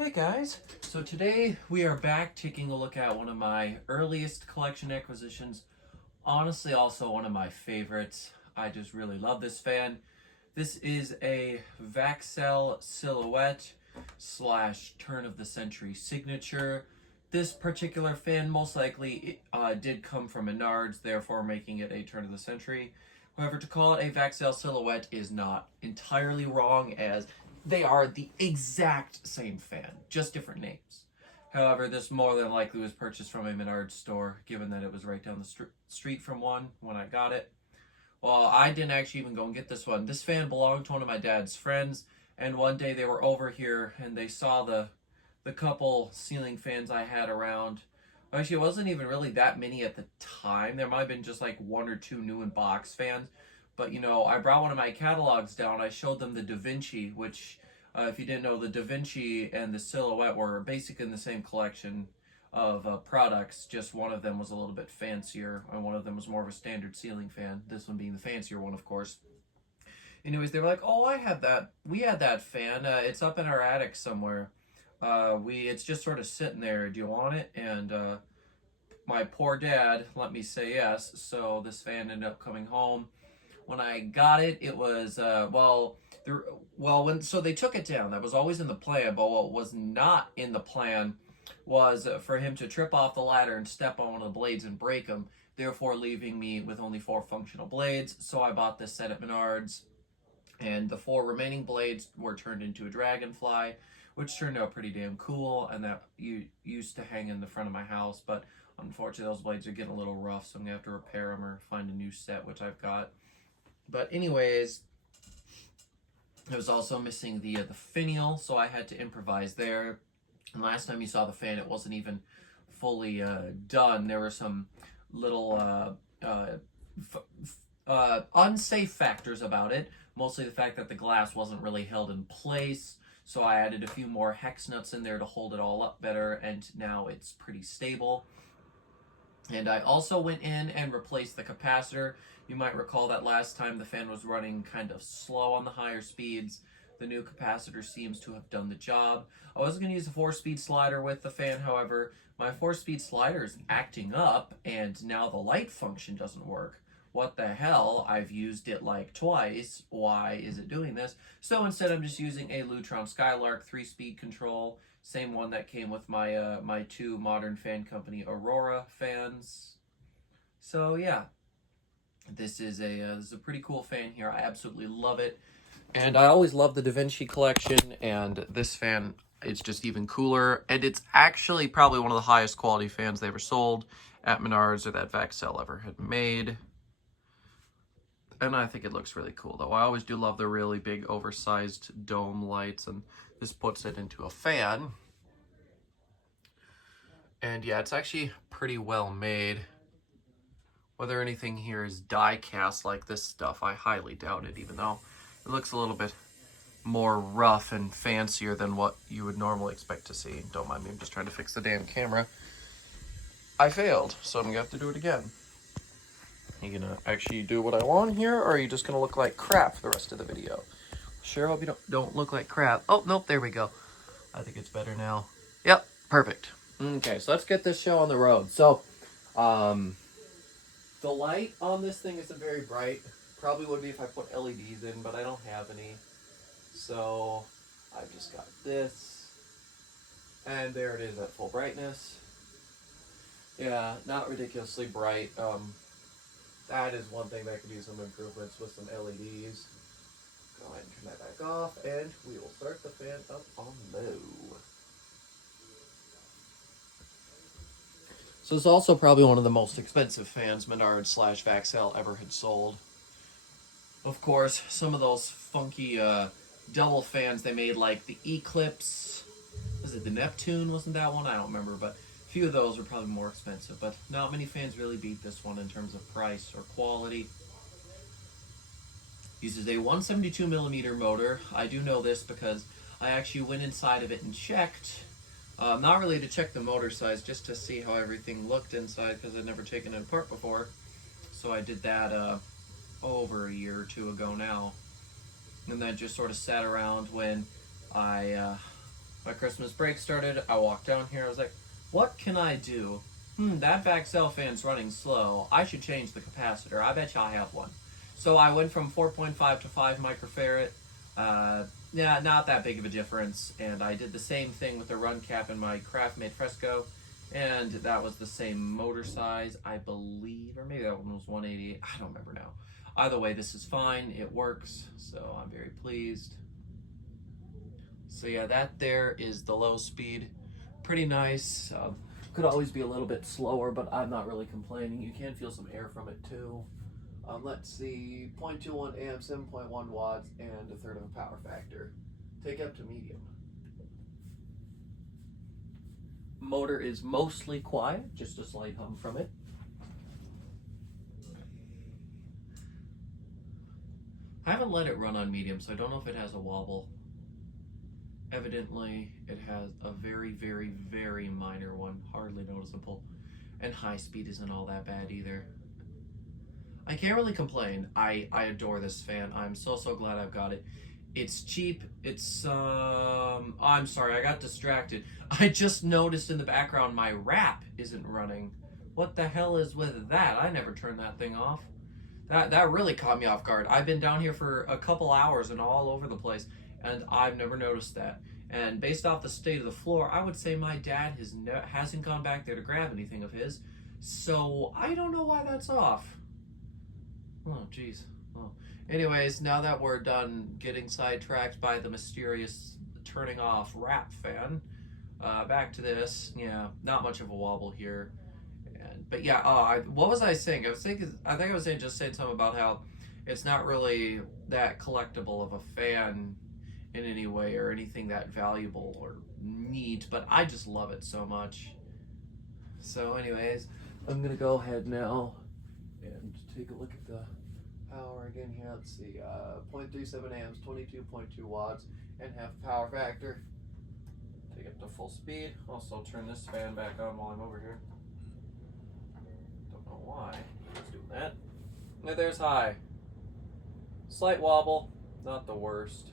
Hey guys, so today we are back taking a look at one of my earliest collection acquisitions. Honestly, also one of my favorites. I just really love this fan. This is a Vaxcel silhouette slash turn of the century signature. This particular fan most likely did come from Menards, therefore making it a turn of the century. However, to call it a Vaxcel silhouette is not entirely wrong, as they are the exact same fan, just different names. However, this more than likely was purchased from a Menards store, given that it was right down the street from one when I got it. Well, I didn't actually even go and get this one. This fan belonged to one of my dad's friends, and one day they were over here and they saw the couple ceiling fans I had around. Actually, it wasn't even really that many at the time. There might have been just like one or two new in box fans. But I brought one of my catalogs down. I showed them the Da Vinci, which, if you didn't know, the Da Vinci and the Silhouette were basically in the same collection of products. Just one of them was a little bit fancier, and one of them was more of a standard ceiling fan. This one being the fancier one, of course. Anyways, they were like, "Oh, I have that. We had that fan. It's up in our attic somewhere. It's just sort of sitting there. Do you want it?" And my poor dad let me say yes. So this fan ended up coming home. When I got it, it was so they took it down. That was always in the plan, but what was not in the plan was for him to trip off the ladder and step on one of the blades and break them, therefore leaving me with only 4 functional blades. So I bought this set at Menards, and the 4 remaining blades were turned into a dragonfly, which turned out pretty damn cool, and that used to hang in the front of my house, but unfortunately those blades are getting a little rough, so I'm gonna have to repair them or find a new set, which I've got. But anyways, it was also missing the finial, so I had to improvise there. And last time you saw the fan, it wasn't even fully done. There were some little unsafe factors about it. Mostly the fact that the glass wasn't really held in place. So I added a few more hex nuts in there to hold it all up better, and now it's pretty stable. And I also went in and replaced the capacitor. You might recall that last time the fan was running kind of slow on the higher speeds. The new capacitor seems to have done the job. I was going to use a 4-speed slider with the fan, however, my 4-speed slider is acting up, and now the light function doesn't work. What the hell? I've used it like twice. Why is it doing this? So instead, I'm just using a Lutron Skylark 3-speed control. Same one that came with my my 2 Modern Fan Company Aurora fans. So yeah, this is a pretty cool fan here. I absolutely love it, and I always love the Da Vinci collection. And this fan, it's just even cooler, and it's actually probably one of the highest quality fans they ever sold at Menards or that Vaxcel ever had made. And I think it looks really cool, though. I always do love the really big, oversized dome lights, and this puts it into a fan. And yeah, it's actually pretty well made. Whether anything here is die cast like this stuff, I highly doubt it, even though it looks a little bit more rough and fancier than what you would normally expect to see. Don't mind me, I'm just trying to fix the damn camera. I failed, so I'm gonna have to do it again. You gonna actually do what I want here, or are you just gonna look like crap for the rest of the video? Sure hope you don't look like crap. Oh, nope, there we go. I think it's better now. Yep, perfect. Okay, so let's get this show on the road. So, the light on this thing isn't very bright. Probably would be if I put LEDs in, but I don't have any. So, I've just got this. And there it is at full brightness. Yeah, not ridiculously bright. That is one thing that could use some improvements with some LEDs. Go ahead and turn that back off, and we will start the fan up on low. So it's also probably one of the most expensive fans Menards / Vaxcel ever had sold. Of course, some of those funky double fans they made, like the Eclipse, was it the Neptune? Wasn't that one? I don't remember, but a few of those are probably more expensive, but not many fans really beat this one in terms of price or quality. Uses a 172mm motor. I do know this because I actually went inside of it and checked. Not really to check the motor size, just to see how everything looked inside, because I'd never taken it apart before. So I did that over a year or 2 ago now. And that just sort of sat around when I My Christmas break started. I walked down here. I was like, what can I do? That Vaxcel fan's running slow. I should change the capacitor. I bet you I have one. So I went from 4.5 to 5 microfarad. Yeah, not that big of a difference. And I did the same thing with the run cap in my Craft Made Fresco. And that was the same motor size, I believe. Or maybe that one was 188. I don't remember now. Either way, this is fine. It works. So I'm very pleased. So yeah, that there is the low speed. Pretty nice. Could always be a little bit slower, but I'm not really complaining. You can feel some air from it too. Let's see, 0.21 amps, 7.1 watts, and a third of a power factor. Take up to medium. Motor is mostly quiet, just a slight hum from it. I haven't let it run on medium, so I don't know if it has a wobble. Evidently, it has a very, very, very minor one, hardly noticeable. And high speed isn't all that bad either. I can't really complain. I adore this fan. I'm so glad I've got it. It's cheap. It's, I'm sorry, I got distracted. I just noticed in the background my wrap isn't running. What the hell is with that? I never turned that thing off. That really caught me off guard. I've been down here for a couple hours and all over the place, and I've never noticed that. And based off the state of the floor, I would say my dad hasn't gone back there to grab anything of his. So I don't know why that's off. Oh, jeez. Oh. Anyways, now that we're done getting sidetracked by the mysterious turning off wrap fan, back to this. Yeah, not much of a wobble here. But yeah, what was I saying? I think I was saying something about how it's not really that collectible of a fan in any way or anything that valuable or neat, but I just love it so much. So anyways, I'm gonna go ahead now and take a look at the power again here. Let's see, 0.37 amps, 22.2 watts, and half power factor. Take it to full speed. Also turn this fan back on while I'm over here. Don't know why it's doing that. And there's high. Slight wobble, not the worst.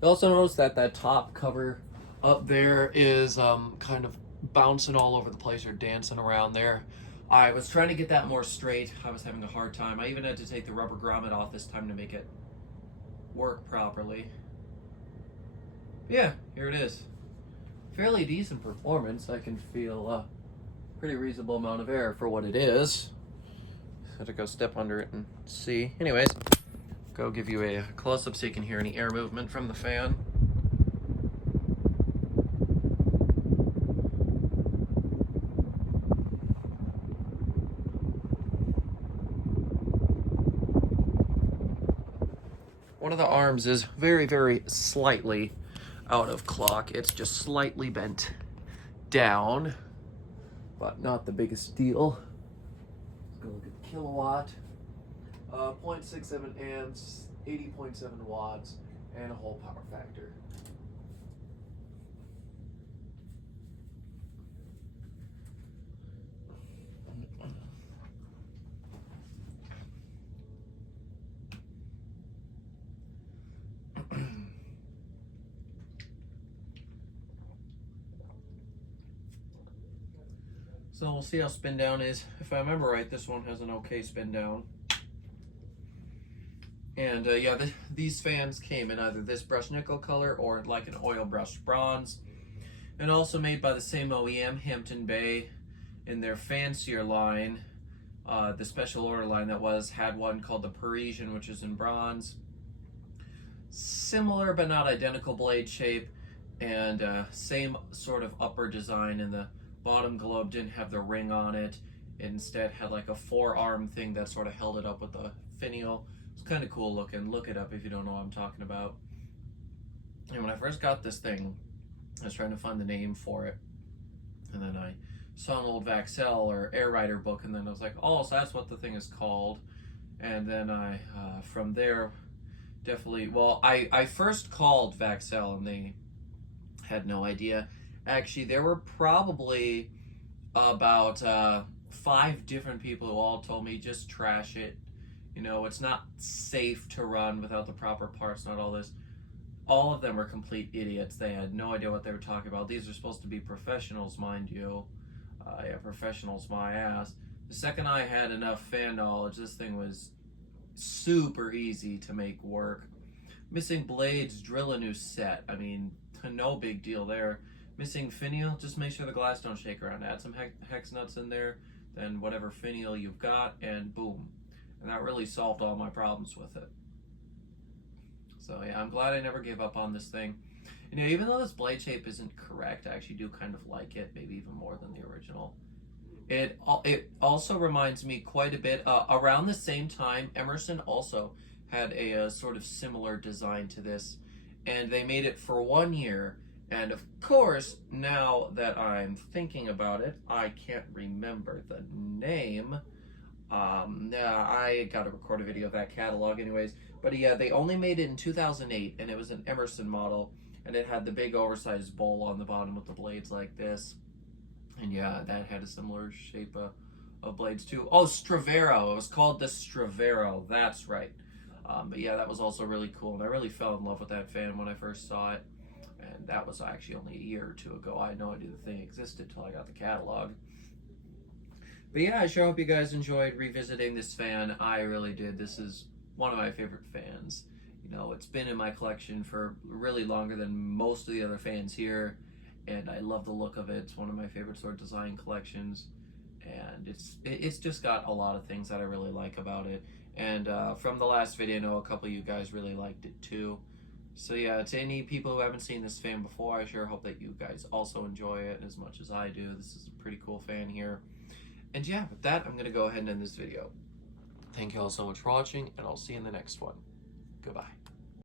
You also notice that that top cover up there is kind of bouncing all over the place or dancing around there. I was trying to get that more straight. I was having a hard time. I even had to take the rubber grommet off this time to make it work properly. Yeah, here it is. Fairly decent performance. I can feel a pretty reasonable amount of air for what it is. Had to go step under it and see. Anyways, go give you a close-up so you can hear any air movement from the fan. One of the arms is very, very slightly out of clock. It's just slightly bent down, but not the biggest deal. Let's go look at the kilowatt. 0.67 amps, 80.7 watts, and a whole power factor. So we'll see how spin down is. If I remember right, this one has an okay spin down. And yeah, these fans came in either this brushed nickel color or like an oil brushed bronze. And also made by the same OEM, Hampton Bay, in their fancier line. The special order line that had one called the Parisian, which is in bronze. Similar but not identical blade shape, and same sort of upper design, and the bottom globe didn't have the ring on it. It instead had like a forearm thing that sort of held it up with a finial. It's kind of cool looking. Look it up if you don't know what I'm talking about. And when I first got this thing, I was trying to find the name for it, and then I saw an old Vaxcel or Aire Ryder book, and then I was like, oh, so that's what the thing is called. And then I, from there, definitely, well, I first called Vaxcel, and they had no idea. Actually, there were probably about 5 different people who all told me, just trash it. You know, it's not safe to run without the proper parts, not all this. all of them were complete idiots. They had no idea what they were talking about. These are supposed to be professionals, mind you. Yeah, professionals, my ass. The second I had enough fan knowledge, this thing was super easy to make work. Missing blades, drill a new set. I mean, no big deal there. Missing finial, just make sure the glass don't shake around. Add some hex nuts in there, then whatever finial you've got, and boom. And that really solved all my problems with it. So yeah, I'm glad I never gave up on this thing. You know, even though this blade shape isn't correct, I actually do kind of like it, maybe even more than the original. It also reminds me quite a bit, around the same time, Emerson also had a sort of similar design to this, and they made it for 1 year. And of course, now that I'm thinking about it, I can't remember the name. I gotta record a video of that catalog anyways. But yeah, they only made it in 2008, and it was an Emerson model, and it had the big oversized bowl on the bottom with the blades like this. And yeah, that had a similar shape of blades too. Oh, Stravero. It was called the Stravero. That's right. But yeah, that was also really cool, and I really fell in love with that fan when I first saw it. And that was actually only a year or two ago. I had no idea the thing existed until I got the catalog. But yeah, I sure hope you guys enjoyed revisiting this fan. I really did. This is one of my favorite fans. You know, it's been in my collection for really longer than most of the other fans here, and I love the look of it. It's one of my favorite sort of design collections, and it's just got a lot of things that I really like about it. And from the last video, I know a couple of you guys really liked it too. So yeah, to any people who haven't seen this fan before, I sure hope that you guys also enjoy it as much as I do. This is a pretty cool fan here. And yeah, with that, I'm going to go ahead and end this video. Thank you all so much for watching, and I'll see you in the next one. Goodbye.